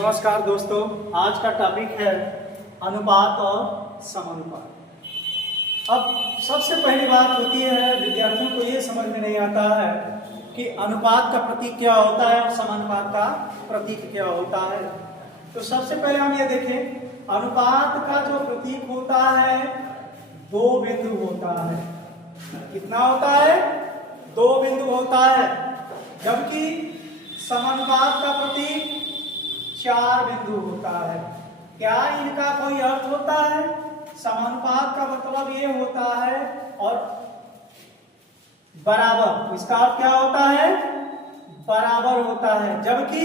नमस्कार दोस्तों, आज का टॉपिक है अनुपात और समानुपात। अब सबसे पहली बात होती है, विद्यार्थियों को ये समझ में नहीं आता है कि अनुपात का प्रतीक क्या होता है और समानुपात का प्रतीक क्या होता है। तो सबसे पहले हम ये देखें, अनुपात का जो प्रतीक होता है दो बिंदु होता है। कितना होता है? दो बिंदु होता है, जबकि समानुपात का प्रतीक चार बिंदु होता है। क्या इनका कोई अर्थ होता है? समानुपात का मतलब ये होता है और बराबर, इसका अर्थ क्या होता है? बराबर होता है, जबकि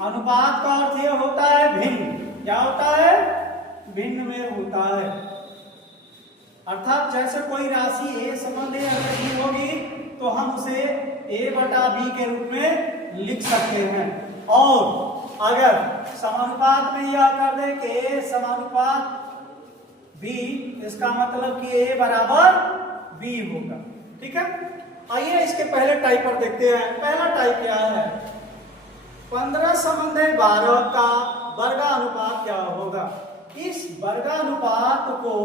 अनुपात का अर्थ ये होता है भिन्न। क्या होता है? भिन्न में होता है। अर्थात जैसे कोई राशि ए संबंध अगर बी होगी तो हम उसे ए बटा बी के रूप में लिख सकते हैं, और अगर समानुपात में यह कर दे कि ए समानुपात बी, इसका मतलब कि ए बराबर बी होगा। ठीक है, आइए इसके पहले टाइप पर देखते हैं। पहला टाइप क्या है? 15 संबंध 12 का वर्गानुपात क्या होगा? इस वर्गानुपात को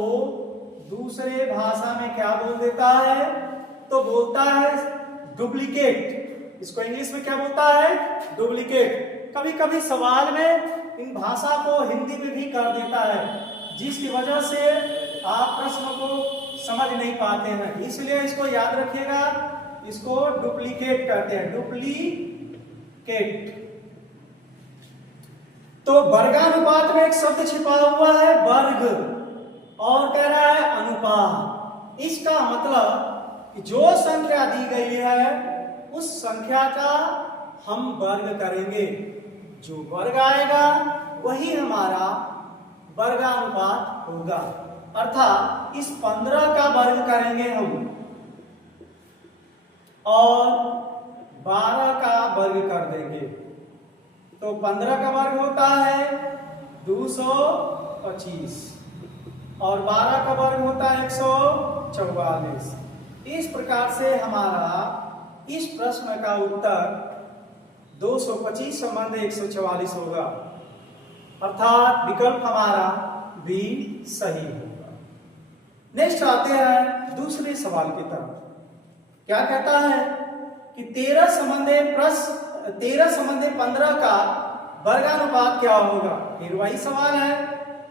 दूसरे भाषा में क्या बोल देता है? तो बोलता है डुप्लीकेट। इसको इंग्लिश में क्या बोलता है? डुप्लीकेट। कभी कभी सवाल में इन भाषा को हिंदी में भी कर देता है, जिसकी वजह से आप प्रश्न को समझ नहीं पाते हैं। इसलिए इसको याद रखिएगा, इसको डुप्लीकेट कहते हैं, डुप्लीकेट। तो वर्गानुपात में एक शब्द छिपा हुआ है वर्ग, और कह रहा है अनुपात। इसका मतलब कि जो संख्या दी गई है उस संख्या का हम वर्ग करेंगे। जो वर्ग आएगा वही हमारा वर्गानुपात होगा। अर्थात इस 15 का वर्ग करेंगे हम और 12 का वर्ग कर देंगे। तो 15 का वर्ग होता है 225 और 12 का वर्ग होता है 144। इस प्रकार से हमारा इस प्रश्न का उत्तर 225 संबंध 144 होगा, अर्थात विकल्प हमारा बी सही होगा। नेक्स्ट आते हैं दूसरे सवाल की तरफ। क्या कहता है कि 13 संबंध 15 का वर्गानुपात क्या होगा? फिर वही सवाल है।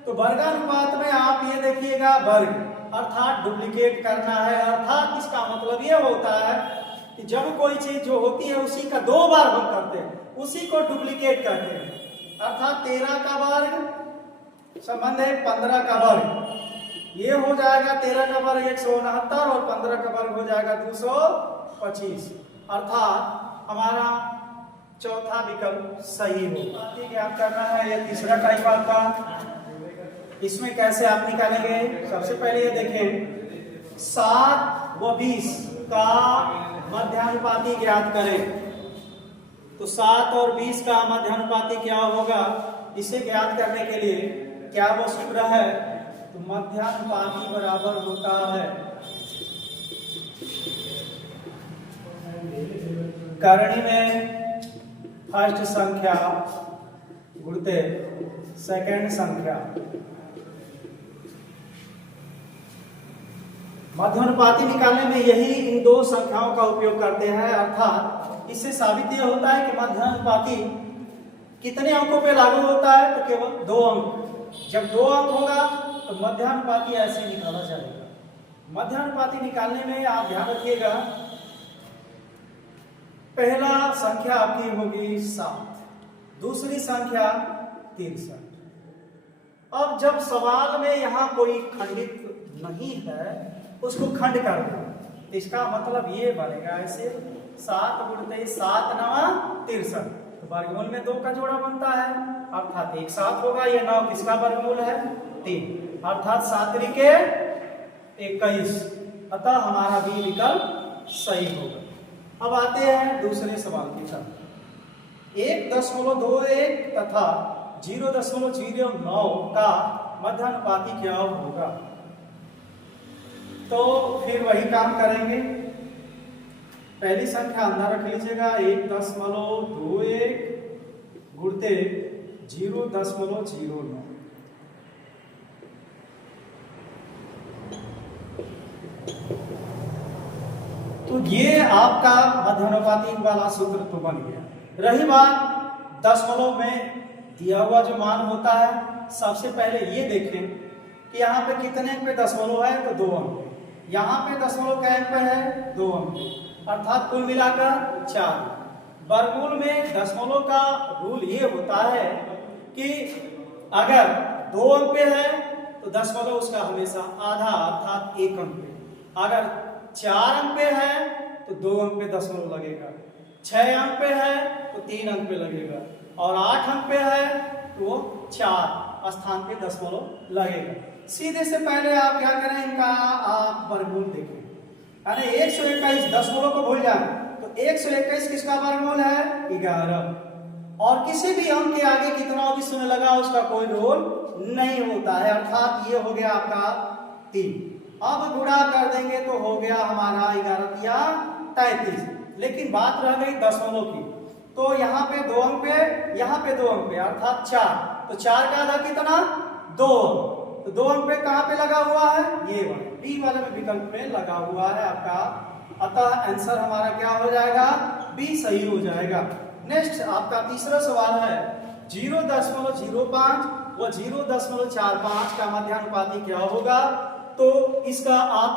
तो वर्गानुपात में आप ये देखिएगा वर्ग, अर्थात डुप्लीकेट करना है। अर्थात इसका मतलब ये होता है कि जब कोई चीज जो होती है उसी का दो बार हम करते हैं, उसी को डुप्लीकेट कहते हैं। अर्थात 13 का वर्ग संबंध है 15 का वर्ग, ये हो जाएगा 13 का वर्ग 169 और 15 का वर्ग हो जाएगा 225। अर्थात हमारा चौथा विकल्प सही होगा। ज्ञात करना है। यह तीसरा टाइप आपका। इसमें कैसे आप निकालेंगे? सबसे पहले ये देखें, 7 व 20 का मध्यानुपाती ज्ञात करें। तो 7 और 20 का मध्यानुपाती क्या होगा? इसे ज्ञात करने के लिए क्या वो सूत्र है? तो मध्यानुपाती बराबर होता है करणी में फर्स्ट संख्या गुणते सेकंड संख्या। मध्यानुपाती निकालने में यही इन दो संख्याओं का उपयोग करते हैं। अर्थात इससे साबित यह होता है कि मध्यानुपाती कितने अंकों पे लागू होता है? तो केवल 2 अंक। जब 2 अंक होगा तो मध्यानुपाती ऐसे निकाला जाएगा। मध्यानुपाती निकालने में आप ध्यान रखिएगा, पहला संख्या आपकी होगी 7, दूसरी संख्या 63। अब जब सवाल में यहाँ कोई खंडित नहीं है उसको खंड कर दो, इसका मतलब ये बनेगा ऐसे 7 गुणते 7 9 63। तो वर्गमूल में 2 का जोड़ा बनता है, अर्थात एक 7 होगा। ये 9 किसका वर्गमूल है? 3, अर्थात 7 त्रिके 21। अतः हमारा बी विकल्प सही होगा। अब आते हैं दूसरे सवाल की तरफ। 1.21 तथा 0.09 का मध्यानुपाती क्या होगा? तो फिर वही काम करेंगे। पहली संख्या अंदर रख लीजिएगा 1.21 गुणते 0.09। तो ये आपका मध्यानुपाती वाला सूत्र तो बन गया। रही बात दशमलव में दिया हुआ जो मान होता है, सबसे पहले ये देखें कि यहाँ पे कितने पे दशमलव है, तो 2 अंक। यहाँ पे दशमलव का अंक पे है 2 अंक, अर्थात कुल मिलाकर 4। वर्गमूल में दशमलव का रूल ये होता है कि अगर 2 अंक पे है तो दशमलव उसका हमेशा आधा अर्थात 1 अंक पे। अगर 4 अंक पे है तो 2 अंक पे दशमलव लगेगा, 6 अंक पे है तो 3 अंक पे लगेगा, और 8 अंक पे है तो 4 स्थान पे दशमलव लगेगा। सीधे से पहले आप क्या करें, इनका आप वर्गमूल देखें। यानी 121 दशमलव को भूल जाए तो 121 किसका वर्गमूल है, 11। और किसी भी अंक के आगे कितना भी शून्य लगा उसका कोई रोल नहीं होता है, अर्थात ये हो गया आपका 3। अब गुणा कर देंगे तो हो गया हमारा 11 या 33। लेकिन बात रह गई दशमलव की, तो यहाँ पे 2 अंक पे, यहाँ पे 2 अंक पे अर्थात 4। तो 4 का आधा कितना, 2। तो 2 अंक पे कहाँ पे लगा हुआ है, ये वाला बी वाले में विकल्प में लगा हुआ है आपका। अतः आंसर हमारा क्या हो जाएगा, बी सही हो जाएगा। नेक्स्ट आपका तीसरा सवाल है 0.05 व 0.45 का मध्यानुपाती क्या होगा। तो इसका आप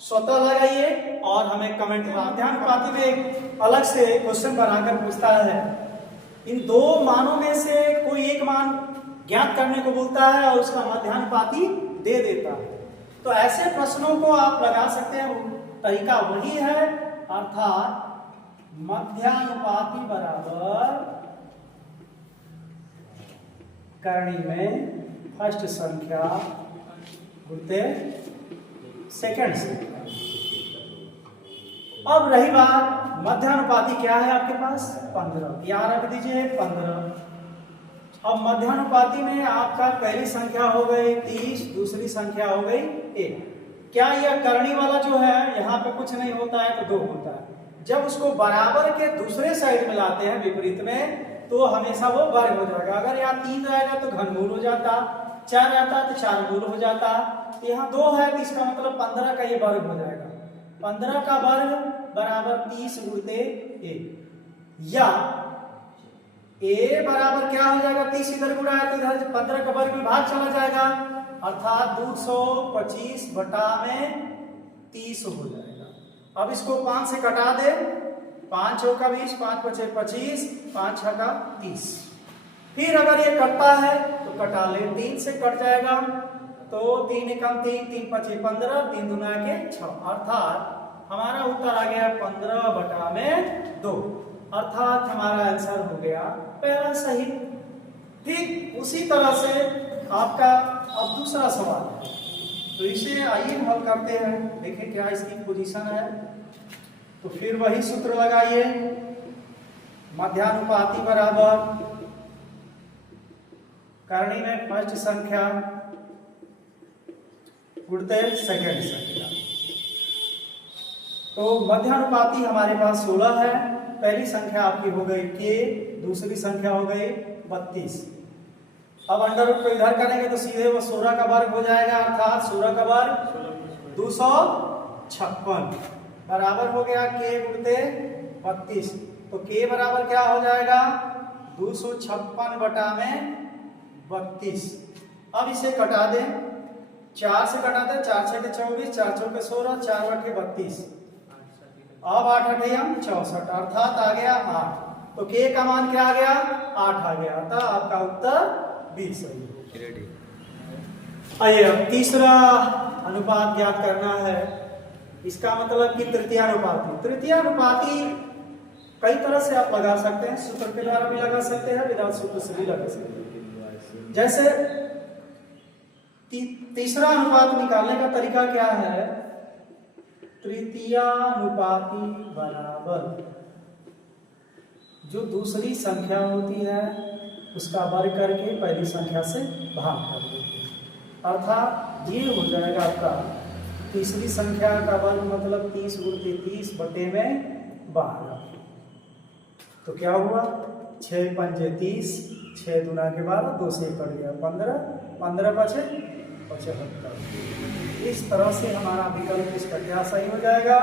स्वतः लगाइए और हमें कमेंट में। मध्यानुपाती में एक अलग से क्वेश्चन बनाकर पूछता है, इन 2 मानों में से कोई एक मान ज्ञात करने को बोलता है और उसका मध्यानुपाती दे देता है। तो ऐसे प्रश्नों को आप लगा सकते हैं, तरीका वही है, अर्थात मध्यानुपाती बराबर करणी में फर्स्ट संख्या गुणते सेकंड संख्या। अब रही बात मध्यानुपाती क्या है आपके पास, 15। यहाँ रख दीजिए 15। अब मध्यानुपाती में आपका पहली संख्या हो गई 30, दूसरी संख्या हो गई 1। क्या यह करणी वाला जो है यहाँ पे कुछ नहीं होता है तो 2 होता है। जब उसको बराबर के दूसरे साइड में लाते हैं विपरीत में तो हमेशा वो वर्ग हो जाएगा। अगर यहाँ 3 रहेगा तो घनमूल हो जाता, 4 रहता तो 4 मूल हो जाता। यहाँ 2 है तो इसका मतलब 15 का ये वर्ग हो जाएगा। 15 का वर्ग बराबर 30 गुणते a, या a बराबर क्या हो जाएगा, 30 इधर गुणा है तो इधर 15 का वर्ग में भाग चला जाएगा, अर्थात 225 बटा में 30 हो जाएगा। अब इसको 5 से कटा दे, 5 चौका 20, 5 पचे 25, 5 छका 30। फिर अगर ये कटता है तो कटा ले, 3 से कट जाएगा तो 3 एकम 3, 3 पचे 15, 3 दूना के 6, अर्थात हमारा उत्तर आ गया 15 बटा में 2, अर्थात हमारा आंसर हो गया पहला सही। ठीक उसी तरह से आपका अब दूसरा सवाल है, तो इसे आइए हल करते हैं, देखें क्या इसकी पोजीशन है। तो फिर वही सूत्र लगाइए, मध्यानुपाती बराबर करणी में फर्स्ट संख्या गुणते सेकंड संख्या। तो मध्यानुपाती हमारे पास 16 है, पहली संख्या आपकी हो गई k, दूसरी संख्या हो गई 32। अब अंडर रूट को इधर करेंगे तो सीधे वो 16 का वर्ग हो जाएगा, अर्थात 16 का वर्ग 256 बराबर हो गया k गुणते 32। तो k बराबर क्या हो जाएगा, 256 बटा में 32। अब इसे कटा दें, 4 से कटा दें, 4 छके 24, 4 चौके 16, 4 अठे 32, अब 8 अठे 64, अर्थात आ गया 8। तो k का मान क्या आ गया, 8 आ गया, अतः आपका उत्तर 20 सही। आइए अब तीसरा अनुपात ज्ञात करना है, इसका मतलब कि तृतीयानुपाती। तृतीयानुपाती कई तरह से आप लगा सकते हैं, सूत्र के द्वारा भी लगा सकते हैं, विदाउट सूत्र से भी लगा सकते हैं। जैसे तीसरा अनुपात निकालने का तरीका क्या है, तृतीयानुपाती बराबर जो दूसरी संख्या होती है उसका वर्ग करके पहली संख्या से भाग कर देते हैं, अर्थात ये हो जाएगा आपका तीसरी संख्या का वर्ग मतलब 30 गुणित 30 बटे में 12। तो क्या हुआ, 6 पंजे 30, 6 दूना के 12, 2 से 1 कट गया 15, 15 बचे 75। इस तरह से हमारा विकल्प इसका क्या सही हो जाएगा,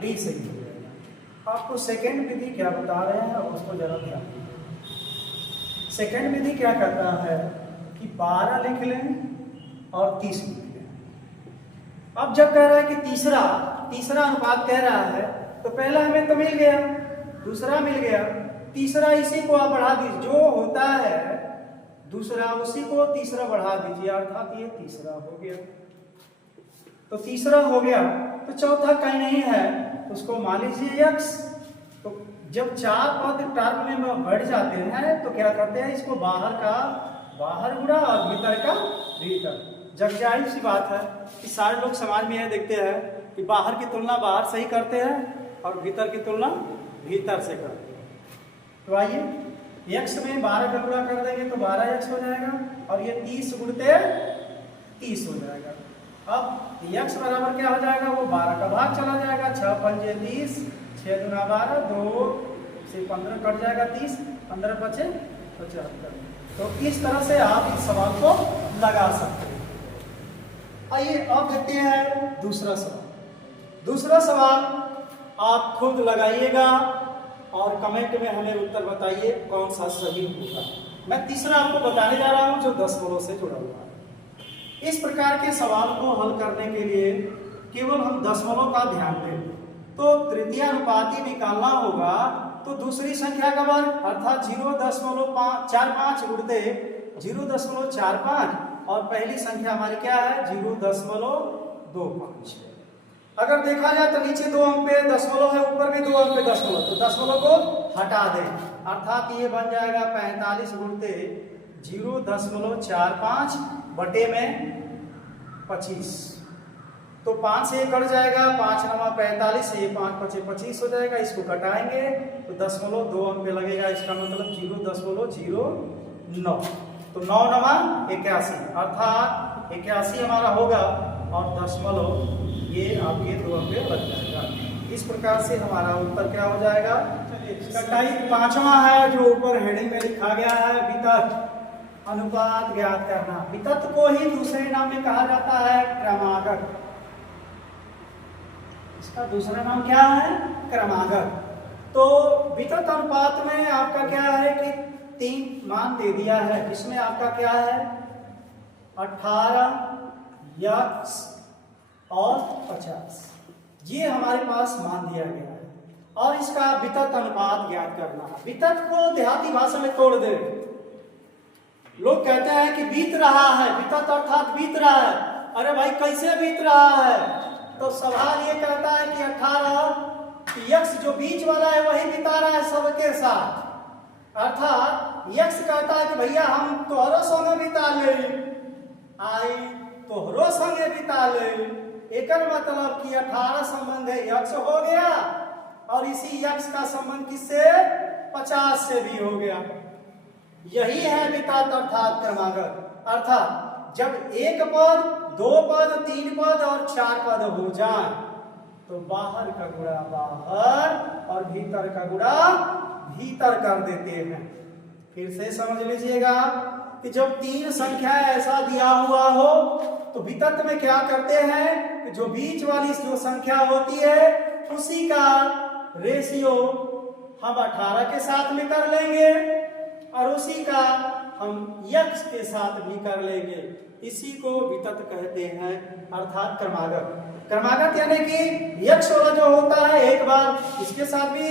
डी सही हो जाएगा। आपको सेकंड विधि क्या बता रहे हैं उसको जरा ध्यान दें। सेकंड विधि क्या कहता है कि 12 लिख लें और 30 लिख लें। अब जब कह रहा है कि तीसरा अनुपात कह रहा है तो पहला हमें तो मिल गया, दूसरा मिल गया, तीसरा इसी को आप बढ़ा दीजिए, जो होता है दूसरा उसी को तीसरा बढ़ा दीजिए, अर्थात ये तीसरा हो गया। तो तीसरा हो गया तो चौथा कहीं नहीं है, उसको मान लीजिए x। तो जब 4 पद टर्म में बढ़ जाते हैं तो क्या करते हैं, इसको बाहर का बाहर गुणा और भीतर का भीतर। जग जाहिर सी बात है कि सारे लोग समाज में यह देखते हैं कि बाहर की तुलना बाहर से ही करते हैं और भीतर की तुलना भीतर से करते हैं। तो आइए x में 12 का गुणा कर देंगे तो 12x हो जाएगा और ये 30 गुणते 30 हो जाएगा। अब x बराबर क्या हो जाएगा, वो 12 का भाग चला जाएगा, 6 पंजे 30, 6 दूना 12, 2 से 15 कट जाएगा 30, 15 बचे 75। तो इस तरह से आप इस सवाल को लगा सकते हैं। आइए अब देखते हैं दूसरा सवाल। दूसरा सवाल आप खुद लगाइएगा और कमेंट में हमें उत्तर बताइए कौन सा सही होगा। मैं तीसरा आपको बताने जा रहा हूं जो दशमलव से जुड़ा हुआ है। इस प्रकार के सवाल को हल करने के लिए केवल हम दशमलव का ध्यान दें। तो तृतीयानुपाती निकालना होगा तो दूसरी संख्या का वर्ग अर्थात 0.45 गुणते 0.45 और पहली संख्या हमारी क्या है 0.25। अगर देखा जाए तो नीचे 2 अंक पे दशमलव है, ऊपर भी 2 अंक पे दशमलव, तो दशमलव को हटा दें, अर्थात ये बन जाएगा 45 गुणते 0.45 बटे में 25। तो 5 से कट जाएगा, 5 नमा 45 से 5 पचे 25 हो जाएगा। इसको घटाएंगे तो दशमलव 2 अंक पे लगेगा, इसका मतलब 0.09। तो 9 नमा 81 अर्थात 81 हमारा होगा और दशमलव ये आपके 2 अंक पे लग जाएगा। इस प्रकार से हमारा उत्तर क्या हो जाएगा। इसका टाइप 5वां है जो ऊपर हेडिंग में लिखा गया है, वितत अनुपात ज्ञात करना। वितत को ही दूसरे नाम में कहा जाता है क्रमागत। इसका दूसरा नाम क्या है, क्रमागत। तो वितत अनुपात में आपका क्या है कि 3 मान दे दिया है, इसमें आपका क्या है 18 x और 50, ये हमारे पास मान दिया गया है और इसका वितत अनुपात ज्ञात करना। वितत को देहाती भाषा में तोड़ दे। लोग कहते हैं कि बीत रहा है, वितत अर्थात बीत रहा है। अरे भाई कैसे बीत रहा है, तो सवाल ये कहता है कि 18 x जो बीच वाला है वही बिता रहा है सबके साथ, अर्थात x कहता है कि भैया हम तोहरो संगे बिता ले, आई तोहरो संगे बिता ले। एकर मतलब कि 18 संबंध है x हो गया और इसी x का संबंध किससे 50 से भी हो गया। यही है वितत अर्थात क्रमागत। अर्थात जब एक पद 2 पद 3 पद और 4 पद हो जाए तो बाहर का गुणा बाहर और भीतर का गुणा भीतर कर देते हैं। फिर से समझ लीजिएगा कि जब 3 संख्या ऐसा दिया हुआ हो तो वितत में क्या करते हैं कि जो बीच वाली जो संख्या होती है उसी का रेशियो हम 18 के साथ में कर लेंगे और उसी का हम x के साथ भी कर लेंगे। इसी को वितत कहते हैं अर्थात क्रमागत। क्रमागत यानी कि x वाला जो होता है एक बार इसके साथ भी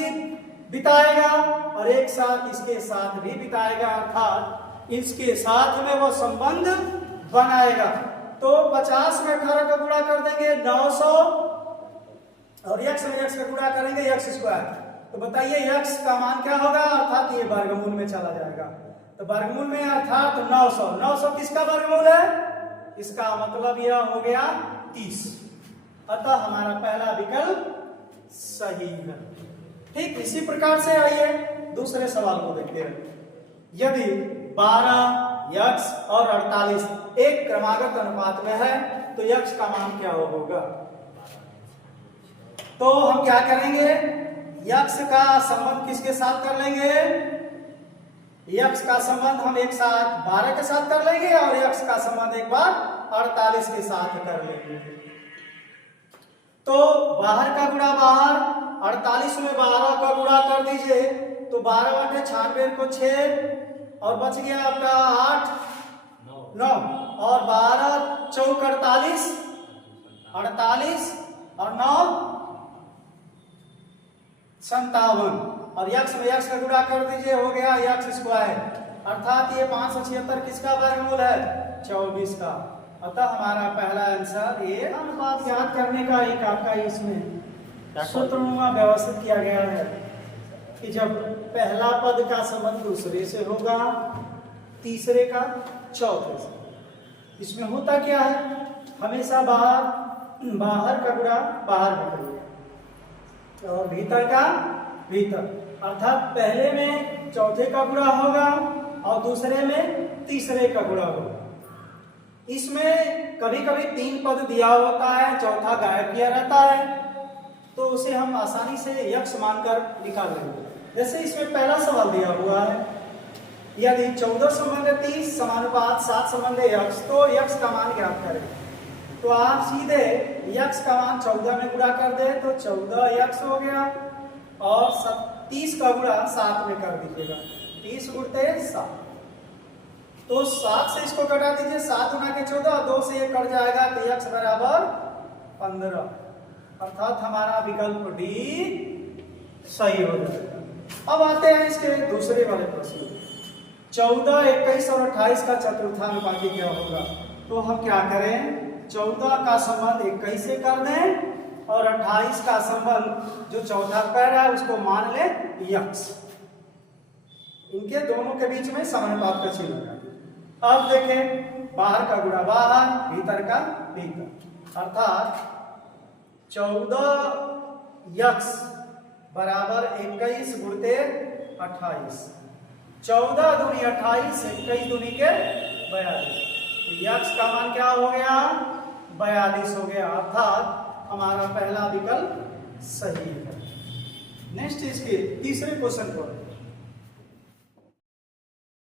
बिताएगा और एक साथ इसके साथ भी बिताएगा, अर्थात इसके साथ में वो संबंध बनाएगा। तो 50 में 18 का गुणा कर देंगे 900 और x में x का गुणा करेंगे x स्क्वायर। तो बताइए x का मान क्या होगा, अर्थात ये वर्गमूल में चला जाएगा। तो वर्गमूल में अर्थात 900, 900 किसका वर्गमूल है, इसका मतलब यह हो गया 30। अतः हमारा पहला विकल्प सही है। ठीक इसी प्रकार से आइए दूसरे सवाल को देखते हैं। यदि 12 x और 48 एक क्रमागत अनुपात में है तो x का मान क्या होगा। तो हम क्या करेंगे, x का संबंध किसके साथ कर लेंगे, यक्स का संबंध हम एक साथ 12 के साथ कर लेंगे और यक्स का संबंध एक बार 48 के साथ कर लेंगे। तो बाहर का गुणा बाहर, 48 में 12 का गुणा कर दीजिए तो 12 बटे 96 को 6 और बच गया आपका 8 9 और 12 चौक 48 और 9 57 और यक्स में यक्स का गुणा कर दीजिए, हो गया यक्स स्क्वायर, अर्थात ये 576 किसका वर्गमूल है? 24 का। अतः हमारा पहला आंसर ये अनुपात ज्ञात करने का एक आपका इसमें सूत्रनुमा व्यवस्थित किया गया है कि जब पहला पद का संबंध दूसरे से होगा, तीसरे का चौथे से। इसमें होता क्या है, हमेशा बाहर का गुणा बाहर में करिए और भीतर का भीतर, अर्थात पहले में चौथे का गुणा होगा और दूसरे में तीसरे का गुणा होगा। इसमें कभी कभी 3 पद दिया होता है, चौथा गायब किया रहता है, तो उसे हम आसानी से यक्स मानकर निकाल लेंगे। जैसे इसमें पहला सवाल दिया हुआ है, यदि 14 संबंध 30 समानुपात 7 संबंध यक्स, तो यक्स का मान ज्ञात करें। तो आप सीधे यक्स का मान 14 में गुणा कर दे तो 14 यक्स हो गया और 30 का गुणा 7 में कर दीजिएगा, 30 गुणते 7, तो 7 से इसको कटा दीजिए, 7 गुना के 14, 2 से 1 कट जाएगा तो यक्स बराबर 15, अर्थात हमारा विकल्प डी सही हो जाएगा। अब आते हैं इसके दूसरे वाले प्रश्न, 14, 21 और 28 का चतुर्थानुपाती क्या होगा? तो हम क्या करें, 14 का संबंध 21 से कर दें और 28 का संबंध जो चौथा पैर है उसको मान ले यक्स, इनके दोनों के बीच में समानुपात का चिन्ह लगा। अब देखें, बाहर का गुणा बाहर, भीतर का भीतर, अर्थात 14 यक्स बराबर 21 गुणते 28, 14 दूनी 28, 21 दूनी के 42, तो यक्स का मान क्या हो गया? 42 हो गया, अर्थात हमारा पहला विकल्प सही है। नेक्स्ट इसके तीसरे क्वेश्चन पर